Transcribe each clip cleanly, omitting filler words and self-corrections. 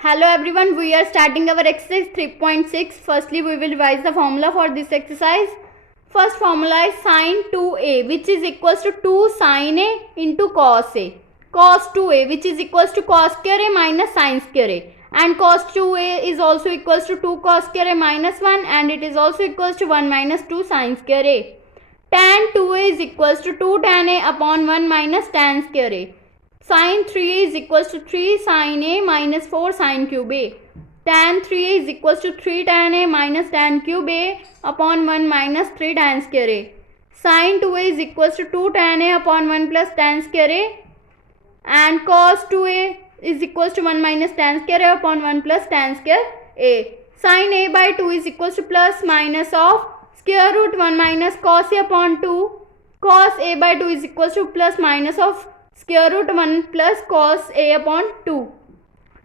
Hello everyone, we are starting our exercise 3.6. Firstly, we will revise the formula for this exercise. First formula is sin 2a, which is equals to 2 sin a into cos a. Cos 2a, which is equals to cos square a minus sin square a. And cos 2a is also equals to 2 cos square a minus 1, and it is also equals to 1 minus 2 sin square a. Tan 2a is equals to 2 tan a upon 1 minus tan square a. Sin 3a is equals to 3 sin a minus 4 sin cube a. Tan 3a is equals to 3 tan a minus tan cube a upon 1 minus 3 tan square a. Sin 2a is equals to 2 tan a upon 1 plus tan square a. And cos 2a is equals to 1 minus tan square a upon 1 plus tan square a. Sin a by 2 is equals to plus minus of square root 1 minus cos a upon 2. Cos a by 2 is equals to plus minus of square root 1 plus cos a upon 2.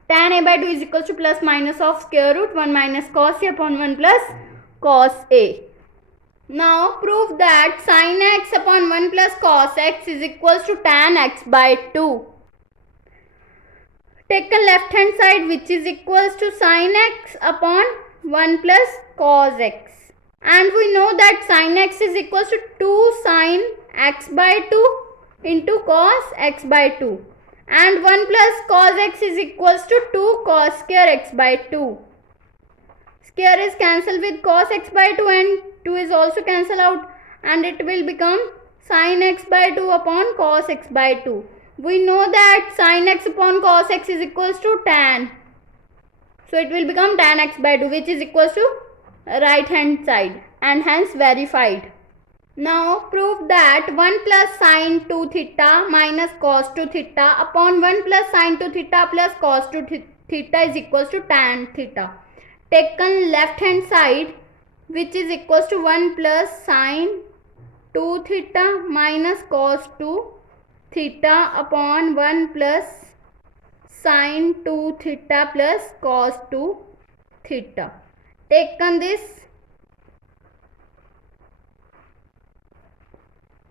Tan a by 2 is equals to plus minus of square root 1 minus cos a upon 1 plus cos a. Now prove that sin x upon 1 plus cos x is equals to tan x by 2. Take a left hand side which is equals to sin x upon 1 plus cos x. And we know that sin x is equals to 2 sin x by 2 into cos x by 2, and 1 plus cos x is equals to 2 cos square x by 2. Square is cancelled with cos x by 2 and 2 is also cancelled out, and it will become sin x by 2 upon cos x by 2. We know that sin x upon cos x is equals to tan. So it will become tan x by 2, which is equals to right hand side, and hence verified. Now prove that 1 plus sin 2 theta minus cos 2 theta upon 1 plus sin 2 theta plus cos 2 theta is equals to tan theta. Taken left hand side which is equals to 1 plus sin 2 theta minus cos 2 theta upon 1 plus sin 2 theta plus cos 2 theta. Taken this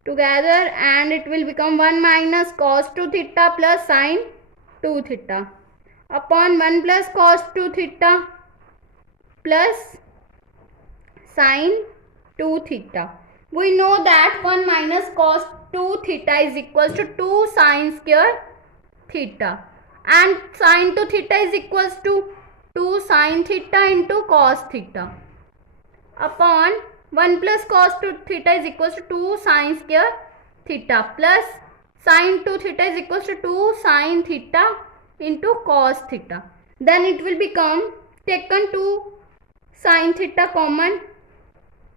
together and it will become 1 minus cos 2 theta plus sin 2 theta upon 1 plus cos 2 theta plus sin 2 theta. We know that 1 minus cos 2 theta is equals to 2 sin square theta, and sin 2 theta is equals to 2 sin theta into cos theta upon 1 plus cos 2 theta is equals to 2 sin square theta plus sin 2 theta is equals to 2 sin theta into cos theta. Then it will become taken 2 sin theta common,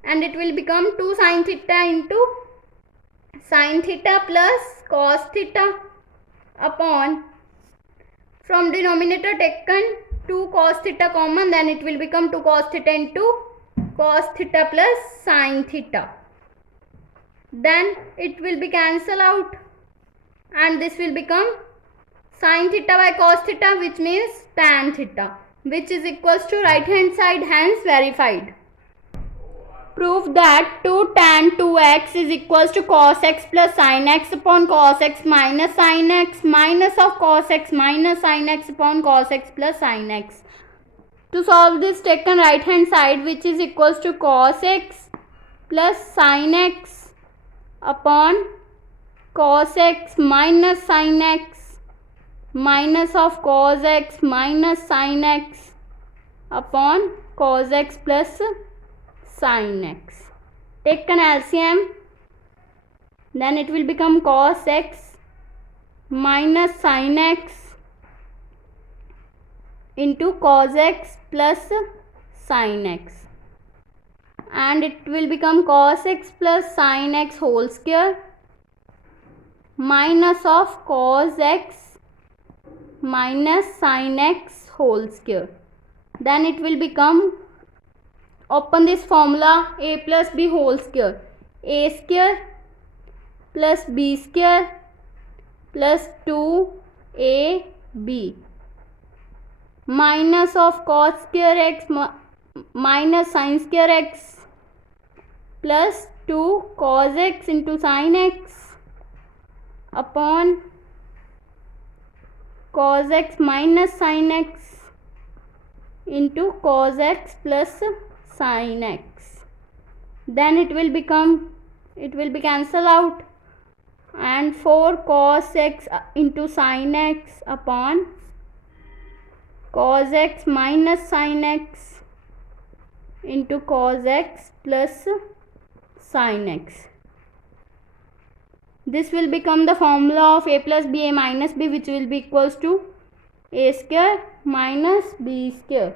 and it will become 2 sin theta into sin theta plus cos theta upon, from denominator taken 2 cos theta common, then it will become 2 cos theta into cos theta plus sin theta. Then it will be cancelled out, and this will become sin theta by cos theta, which means tan theta, which is equals to right hand side, hence verified. Prove that 2 tan 2x is equals to cos x plus sin x upon cos x minus sin x minus of cos x minus sin x upon cos x plus sin x. To solve this, taken right hand side which is equals to cos x plus sin x upon cos x minus sin x minus of cos x minus sin x upon cos x plus sin x. Taken LCM, then it will become cos x minus sin x into cos x plus sin x, and it will become cos x plus sin x whole square minus of cos x minus sin x whole square. Then it will become, open this formula, a plus b whole square, a square plus b square plus 2ab minus of cos square x minus sin square x plus 2 cos x into sin x upon cos x minus sin x into cos x plus sin x. Then it will be cancel out, and 4 cos x into sin x upon cos x minus sin x into cos x plus sin x. This will become the formula of a plus b, a minus b, which will be equals to a square minus b square.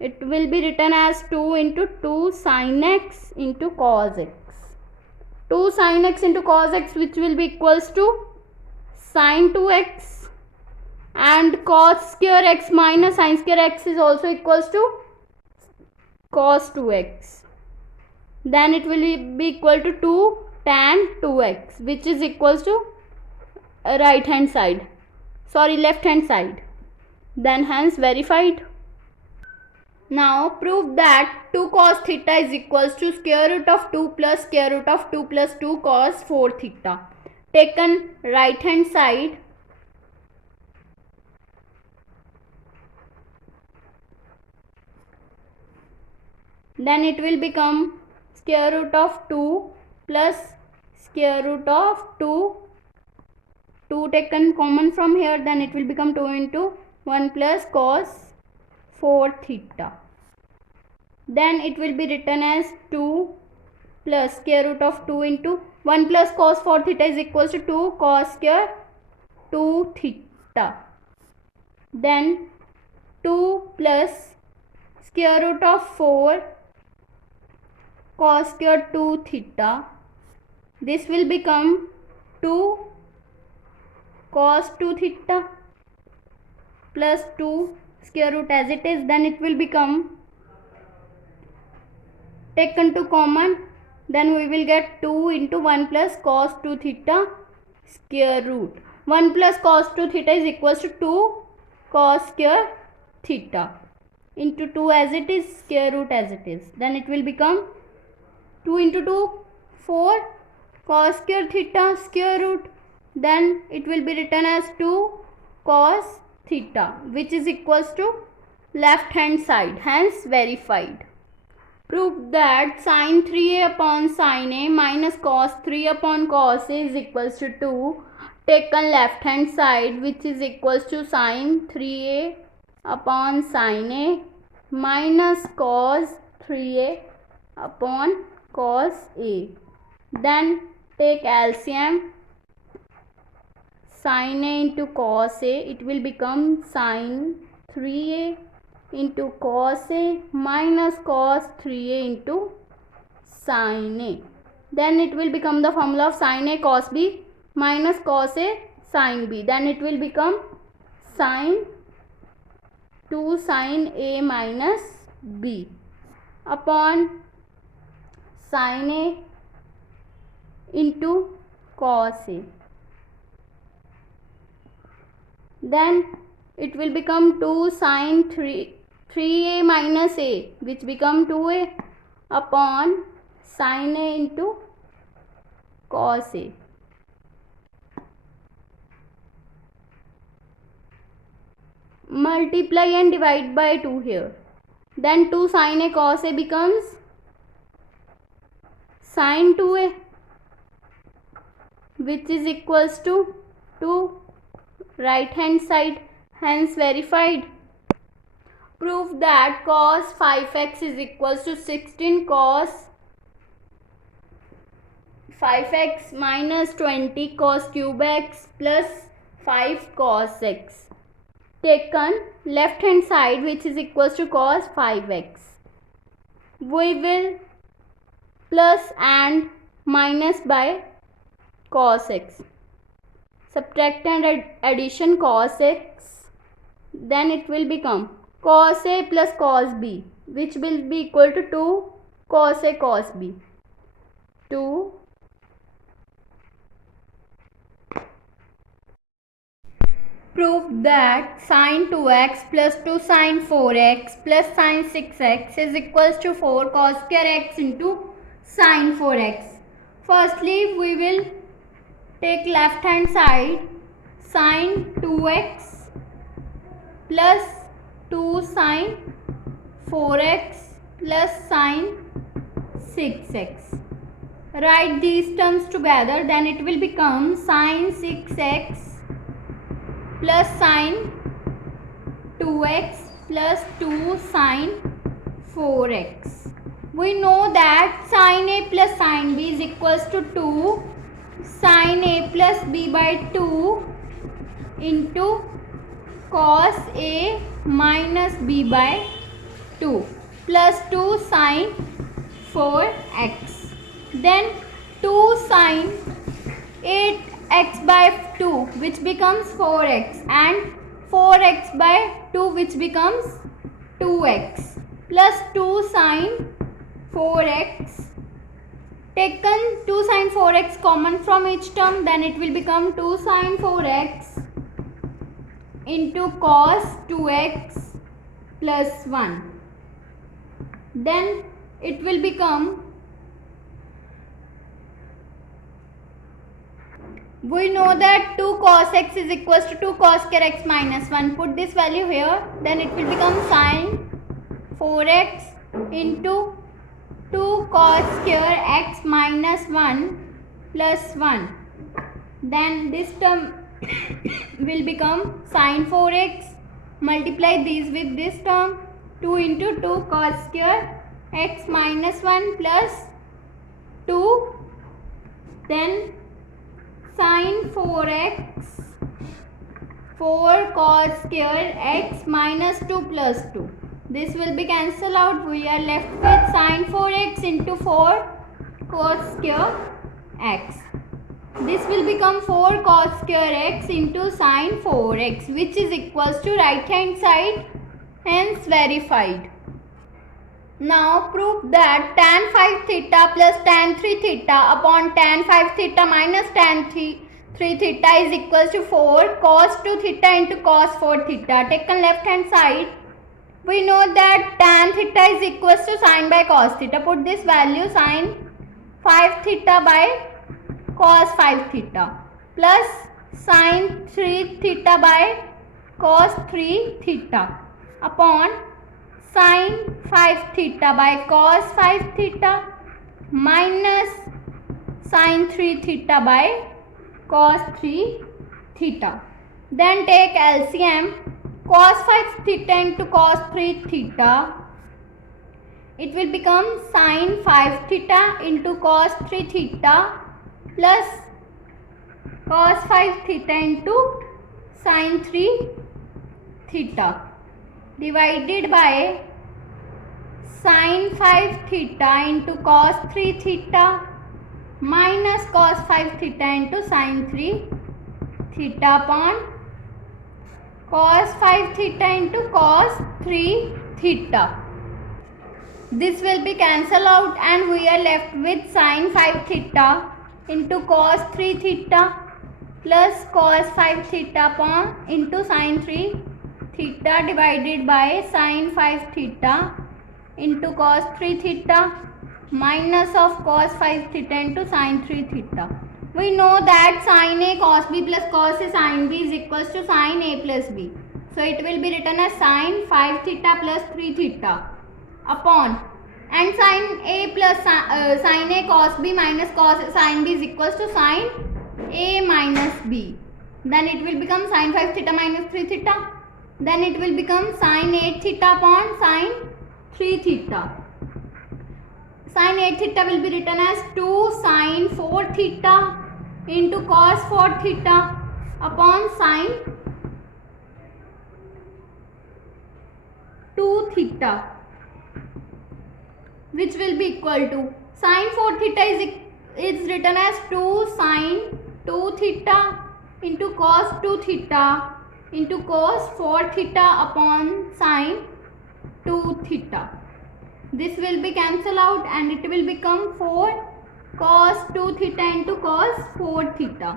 It will be written as 2 into 2 sin x into cos x. 2 sin x into cos x, which will be equals to sin 2x, and cos square x minus sin square x is also equals to cos 2x. Then it will be equal to 2 tan 2x, which is equals to left hand side. Then hence verified. Now prove that 2 cos theta is equals to square root of 2 plus square root of 2 plus 2 cos 4 theta. Taken right hand side, then it will become square root of 2 plus square root of 2 taken common from here, then it will become 2 into 1 plus cos 4 theta. Then it will be written as 2 plus square root of 2 into 1 plus cos 4 theta is equals to 2 cos square 2 theta. Then 2 plus square root of 4 cos square 2 theta. This will become 2 cos 2 theta plus 2 square root as it is. Then it will become taken to common, then we will get 2 into 1 plus cos 2 theta square root. 1 plus cos 2 theta is equals to 2 cos square theta into 2 as it is, square root as it is. Then it will become 2 into 2 4 cos square theta square root. Then it will be written as 2 cos theta, which is equals to left hand side, hence verified. Prove that sin 3a upon sin a minus cos 3 upon cos a is equals to 2. Taken left hand side, which is equals to sin 3a upon sin a minus cos 3a upon cos a. Then take LCM, sin a into cos a, it will become sin 3a into cos a minus cos 3a into sin a. Then it will become the formula of sin a cos b minus cos a sin b. Then it will become sin 2 sin a minus b upon sin a into cos a. Then it will become 2 sin 3a minus a, which become 2a upon sin a into cos a. Multiply and divide by 2 here. Then 2 sin a cos a becomes sin 2a, which is equals to 2 right hand side, hence verified. Prove that cos 5x is equals to 16 cos 5x minus 20 cos cube x plus 5 cos x. Taken left hand side, which is equals to cos 5x. We will plus and minus by cos x. Subtract and addition cos x. Then it will become cos a plus cos b, which will be equal to 2 cos a cos b. 2 prove that sin 2x plus 2 sin 4x plus sin 6x is equals to 4 cos square x into sin 4x. Firstly, we will take left hand side, sin 2x plus 2 sine 4x plus sine 6x. Write these terms together, then it will become sine 6x plus sine 2x plus 2 sine 4x. We know that sine a plus sine b is equals to 2 sine a plus b by 2 into cos a minus b by 2 plus 2 sine 4x. Then 2 sine 8x by 2 which becomes 4x and 4x by 2 which becomes 2x plus 2 sine 4x. Taken 2 sine 4x common from each term, then it will become 2 sine 4x into cos 2x plus 1. Then it will become, we know that 2 cos x is equals to 2 cos square x minus 1. Put this value here, then it will become sine 4x into 2 cos square x minus 1 plus 1. Then this term will become sine 4x. Multiply these with this term, 2 into 2 cos square x minus 1 plus 2. Then sine 4x 4 cos square x minus 2 plus 2. This will be cancelled out. We are left with sine 4x into 4 cos square x. This will become 4 cos square x into sine 4x, which is equals to right hand side, hence verified. Now prove that tan 5 theta plus tan 3 theta upon tan 5 theta minus tan 3 theta is equals to 4 cos 2 theta into cos 4 theta. Taken left hand side, we know that tan theta is equals to sine by cos theta. Put this value sine 5 theta by cos 5 theta plus sine 3 theta by cos 3 theta upon sine 5 theta by cos 5 theta minus sine 3 theta by cos 3 theta. Then take LCM. Cos 5 theta into cos 3 theta, it will become sine 5 theta into cos 3 theta plus cos 5 theta into sine 3 theta divided by sine 5 theta into cos 3 theta minus cos 5 theta into sine 3 theta upon cos 5 theta into cos 3 theta. This will be cancelled out and we are left with sine 5 theta into cos 3 theta plus cos 5 theta upon into sine 3 theta divided by sine 5 theta into cos 3 theta minus of cos 5 theta into sine 3 theta. We know that sin A cos B plus cos A sin B is equals to sin A plus B. So it will be written as sin 5 theta plus 3 theta upon, and sin A plus sin A cos B minus cos sin B is equals to sin A minus B. Then it will become sin 5 theta minus 3 theta. Then it will become sin 8 theta upon sin 3 theta. Sin 8 theta will be written as 2 sin 4 theta into cos 4 theta upon sin 2 theta, which will be equal to sin 4 theta is written as 2 sin 2 theta into cos 2 theta into cos 4 theta upon sin 2 theta. This will be cancelled out and it will become 4 cos 2 theta into cos 4 theta,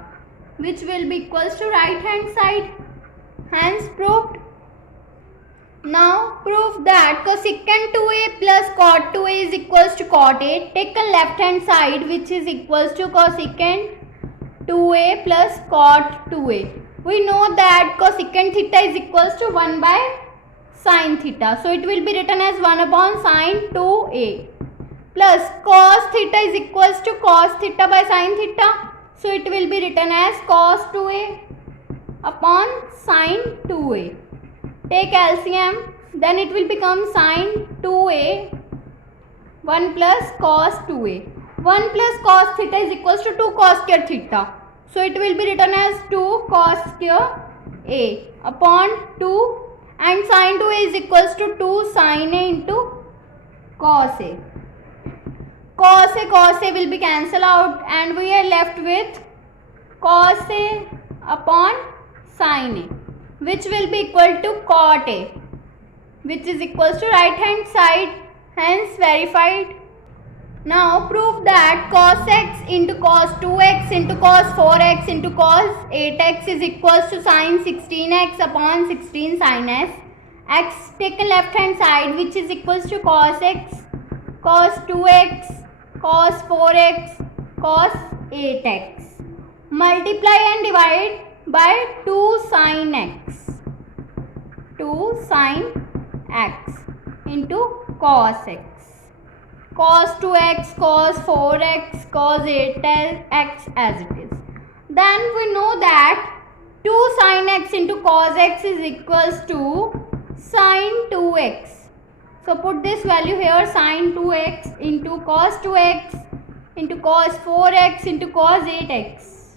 which will be equals to right hand side, hence proved. Now prove that cosecant 2a plus cot 2a is equals to cot a. Taken left hand side, which is equals to cosecant 2a plus cot 2a. We know that cosecant theta is equals to 1 by sin theta. So it will be written as 1 upon sin 2a plus cos theta is equals to cos theta by sin theta. So it will be written as cos 2a upon sin 2a. Take LCM, then it will become sin 2a 1 plus cos 2a. 1 plus cos theta is equals to 2 cos square theta. So it will be written as 2 cos square a upon 2, and sin 2a is equals to 2 sin a into cos a. Cos a will be cancelled out and we are left with cos a upon sin a, which will be equal to cot a, which is equals to right hand side, hence verified. Now prove that cos x into cos 2x into cos 4x into cos 8x is equals to sin 16x upon 16 sin s. X taken left hand side, which is equals to cos x, cos 2x, cos 4x, cos 8x. Multiply and divide by 2 sin x. 2 sin x into cos x. Cos 2x, cos 4x, cos 8x as it is. Then we know that 2 sin x into cos x is equals to sin 2x. So put this value here, sin 2x into cos 2x into cos 4x into cos 8x.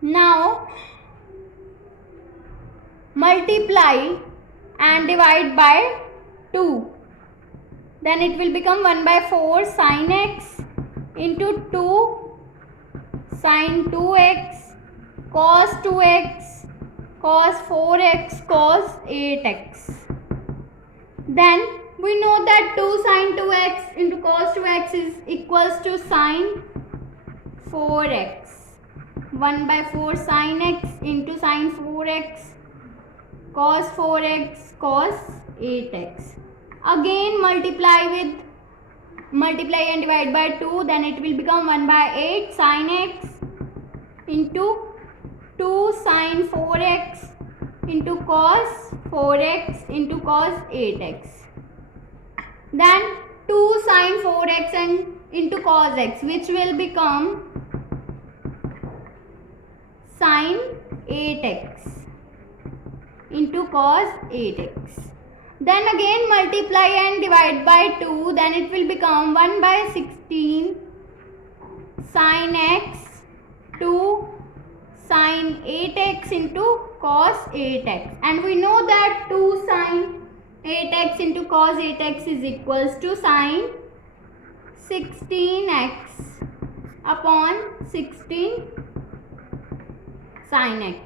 Now multiply and divide by 2. Then it will become 1 by 4 sin x into 2 sin 2x cos 2x cos 4x cos 8x. Then we know that 2 sin 2x into cos 2x is equals to sin 4x. 1 by 4 sin x into sin 4x cos 4x cos 8x. Again multiply and divide by 2, then it will become 1 by 8 sin x into 2 sin 4x into cos 4x into cos 8x. Then 2 sin 4x and into cos x, which will become sin 8x into cos 8x. Then again multiply and divide by 2, then it will become 1 by 16 sin x 2 sin 8x into cos 8x. And we know that 2 sin 8x into cos 8x is equals to sin 16x upon 16 sin x,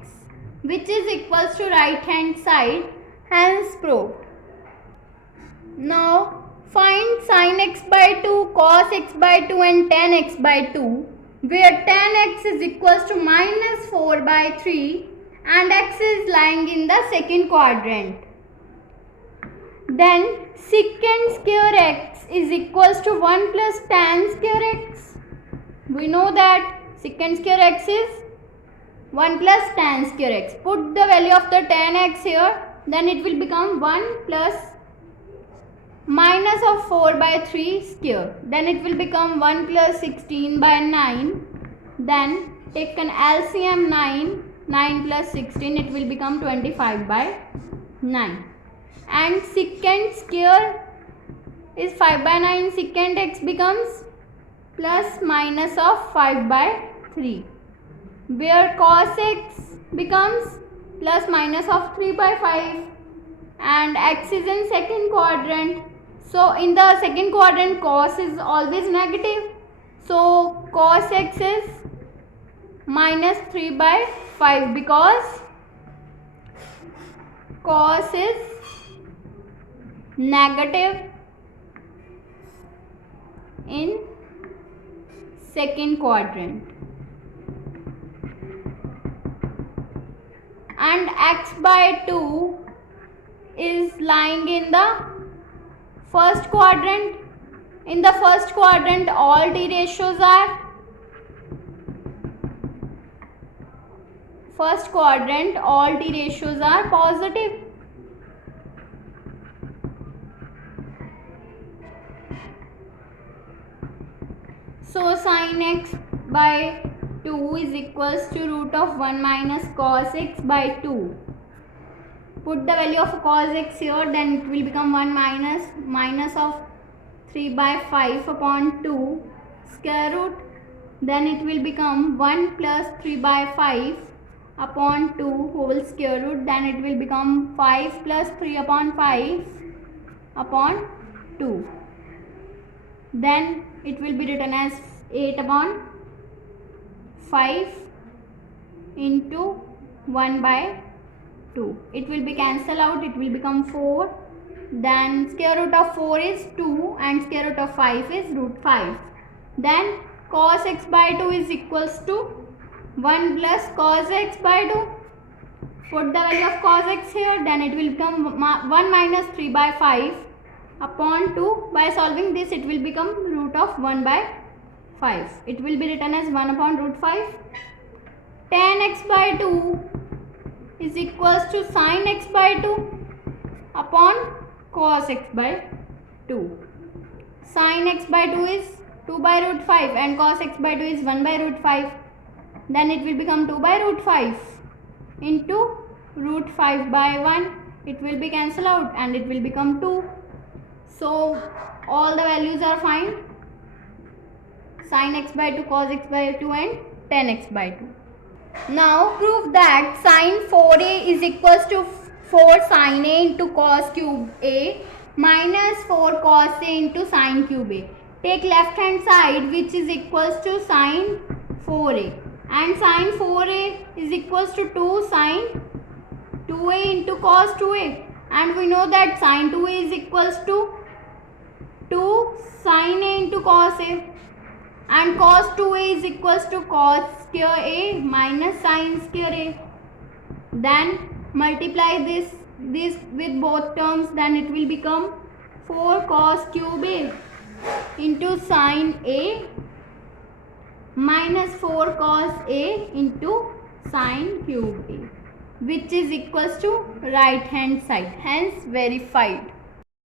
which is equals to right hand side, hence proved. Now find sin x by 2, cos x by 2 and tan x by 2, where tan x is equals to minus 4 by 3 and x is lying in the second quadrant. Then secant square x is equals to 1 plus tan square x. We know that secant square x is 1 plus tan square x. Put the value of the tan x here, then it will become 1 plus minus of 4 by 3 square, then it will become 1 plus 16 by 9, then take an LCM 9 plus 16, it will become 25 by 9, and secant square is 5 by 9, secant x becomes plus minus of 5 by 3, where cos x becomes plus minus of 3 by 5 and x is in second quadrant. So in the second quadrant cos is always negative. So cos x is minus 3 by 5 because cos is negative in second quadrant. And x by 2 is lying in the first quadrant. In the first quadrant all t ratios are first quadrant all t ratios are positive. So sin x by 2 is equals to root of 1 minus cos x by 2. Put the value of cos x here, then it will become 1 minus of 3 by 5 upon 2 square root. Then it will become 1 plus 3 by 5 upon 2 whole square root. Then it will become 5 plus 3 upon 5 upon 2. Then it will be written as 8 upon 5 into 1 by 2. It will be cancelled out. It will become 4. Then square root of 4 is 2 and square root of 5 is root 5. Then cos x by 2 is equals to 1 plus cos x by 2. Put the value of cos x here. Then it will become 1 minus 3 by 5 upon 2. By solving this, it will become root of 1 by 5. It will be written as 1 upon root 5. Tan x by 2 is equals to sin x by 2 upon cos x by 2. Sin x by 2 is 2 by root 5 and cos x by 2 is 1 by root 5. Then it will become 2 by root 5 into root 5 by 1. It will be cancelled out and it will become 2. So all the values are fine. Sin x by 2, cos x by 2 and tan x by 2. Now prove that sin 4a is equals to 4 sin a into cos cube a minus 4 cos a into sin cube a. Take left hand side which is equals to sin 4a and sin 4a is equals to 2 sin 2a into cos 2a, and we know that sin 2a is equals to 2 sin a into cos a, and cos 2a is equals to cos square a minus sin square a. Then multiply this with both terms, then it will become 4 cos cube a into sin a minus 4 cos a into sin cube a, which is equals to right hand side, hence verified.